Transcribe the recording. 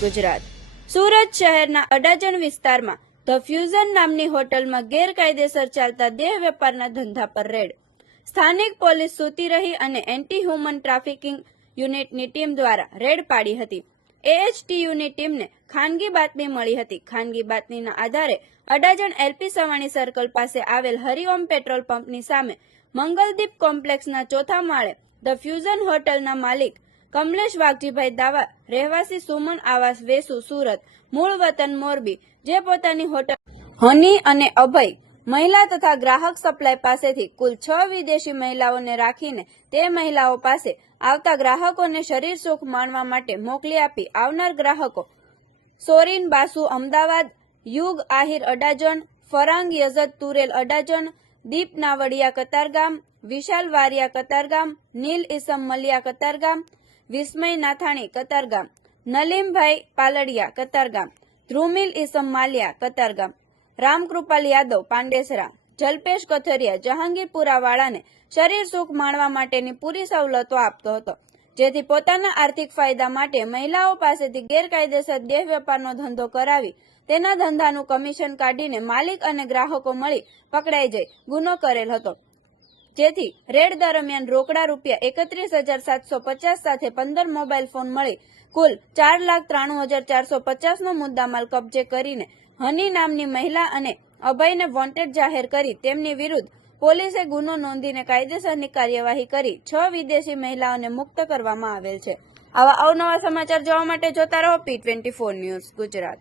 ગુજરાત. સુરત શહેરના અડાજણ વિસ્તારમાં the fusion નામની હોટલમાં ગેરકાયદેસર ચાલતા દેહ વેપારના ધંધા પર રેડ. સ્થાનિક પોલીસ સૂતી રહી અને એન્ટી હ્યુમન ટ્રાફિકિંગ યુનિટની ટીમ દ્વારા રેડ પાડી હતી. AHTUની ટીમને ખાનગી બાતમી મળી હતી. ખાનગી બાતમીના આધારે અડાજણ LP સવાણી સર્કલ પાસે આવેલ હરિઓમ પેટ્રોલ પંપની સામે મંગલદીપ કોમ્પ્લેક્સના ચોથા માળે ધ ફ્યુઝન હોટલના માલિક કમલેશ વાઘજીભાઈ દાવા, રહેવાસી સુમન આવાસ વેસુ સુરત, મૂળ વતન મોરબી, જે પોતાની હોટલ હની અને અભય મહિલા તથા ગ્રાહક સપ્લાય પાસેથી કુલ 6 વિદેશી મહિલાઓને રાખીને તે મહિલાઓ પાસે આવતા ગ્રાહકોને શરીર સુખ માણવા માટે મોકલી આપી આવનાર ગ્રાહકો સોરીન બાસુ અમદાવાદ, યુગ આહિર અડાજણ, ફરાંગ યઝદ તુરેલ અડાજણ, દીપ નાવડિયા કતારગામ, વિશાલ વારિયા કતારગામ, નીલ ઇસમ મલિયા કતારગામ, વિસ્મય નાથાણી કતારગામ, નલીમભાઈ પાલડિયા કતારગામ, ધ્રુમિલ ઇસમ માલિયા કતારગામ, રામકૃપાલ યાદવ પાંડેસરા, જલ્પેશ કથરિયા જહાંગીરપુરા વાળાને શરીર સુખ માણવા માટેની પૂરી સવલતો આપતો હતો, જેથી પોતાના આર્થિક ફાયદા માટે મહિલાઓ પાસેથી ગેરકાયદેસર દેહ વેપારનો ધંધો કરાવી તેના ધંધાનું કમિશન કાઢીને માલિક અને ગ્રાહકો મળી પકડાઈ જઈ ગુનો કરેલ હતો. જેથી રેડ દરમિયાન રોકડા ₹31,750 સાથે 15 મોબાઈલ ફોન મળી કુલ ₹4,93,450 નો મુદ્દામાલ કબજે કરીને હની નામની મહિલા અને અભયને વોન્ટેડ જાહેર કરી તેમની વિરુદ્ધ પોલીસે ગુનો નોંધીને કાયદેસરની કાર્યવાહી કરી 6 વિદેશી મહિલાઓને મુક્ત કરવામાં આવેલ છે. આવા અવનવા સમાચાર જોવા માટે જોતા રહો P24 ન્યૂઝ ગુજરાત.